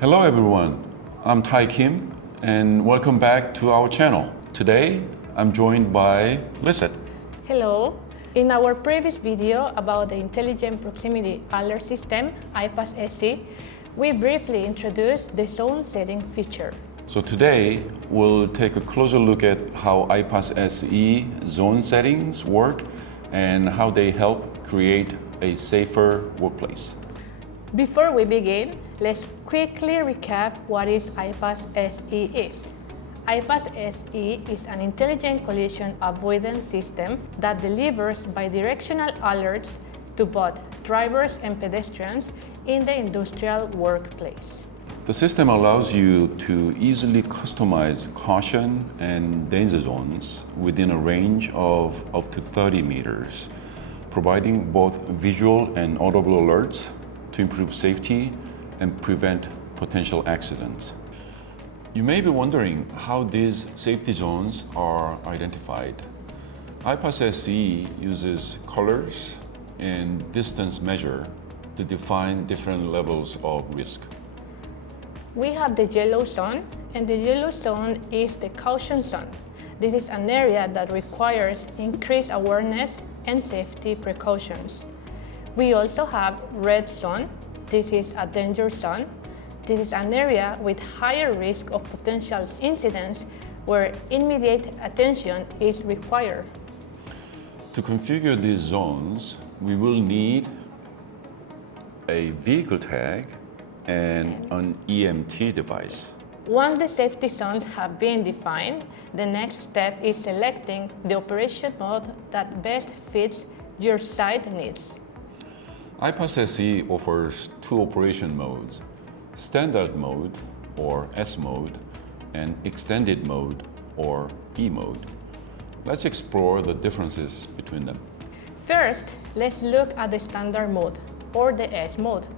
Hello everyone, I'm Tai Kim and welcome back to our channel. Today I'm joined by Lisette. Hello. In our previous video about the Intelligent Proximity Alert System, IPAS SE, we briefly introduced the zone setting feature. So today we'll take a closer look at how IPAS SE zone settings work and how they help create a safer workplace. Before we begin, let's quickly recap what IPAS SE is. IPAS SE is an intelligent collision avoidance system that delivers bidirectional alerts to both drivers and pedestrians in the industrial workplace. The system allows you to easily customize caution and danger zones within a range of up to 30 meters, providing both visual and audible alerts to improve safety and prevent potential accidents. You may be wondering how these safety zones are identified. IPAS SE uses colors and distance measure to define different levels of risk. We have the yellow zone, and the yellow zone is the caution zone. This is an area that requires increased awareness and safety precautions. We also have red zone. This is a danger zone. This is an area with higher risk of potential incidents where immediate attention is required. To configure these zones, we will need a vehicle tag and an EMT device. Once the safety zones have been defined, the next step is selecting the operation mode that best fits your site needs. IPAS SE offers two operation modes, Standard Mode, or S mode, and Extended Mode, or E mode. Let's explore the differences between them. First, let's look at the Standard Mode, or the S mode.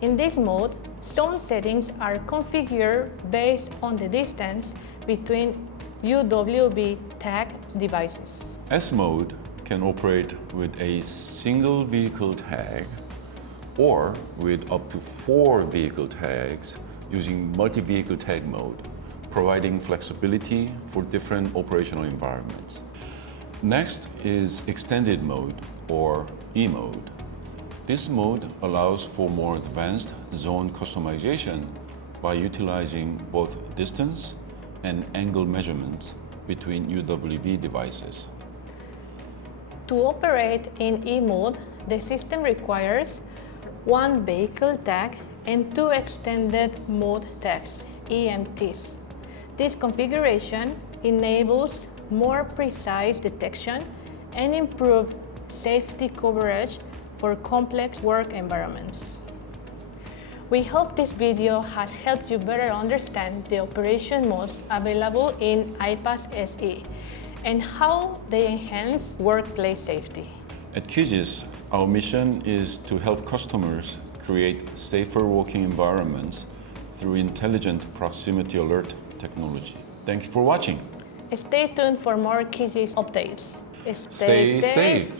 In this mode, zone settings are configured based on the distance between UWB tag devices. S mode can operate with a single vehicle tag or with up to 4 vehicle tags using multi-vehicle tag mode, providing flexibility for different operational environments. Next is Extended Mode, or E mode. This mode allows for more advanced zone customization by utilizing both distance and angle measurements between UWB devices. To operate in E mode, the system requires 1 vehicle tag and 2 extended mode tags, EMTs. This configuration enables more precise detection and improved safety coverage for complex work environments. We hope this video has helped you better understand the operation modes available in IPAS SE and how they enhance workplace safety. At KIGIS, our mission is to help customers create safer working environments through intelligent proximity alert technology. Thank you for watching. Stay tuned for more KIGIS updates. Stay safe.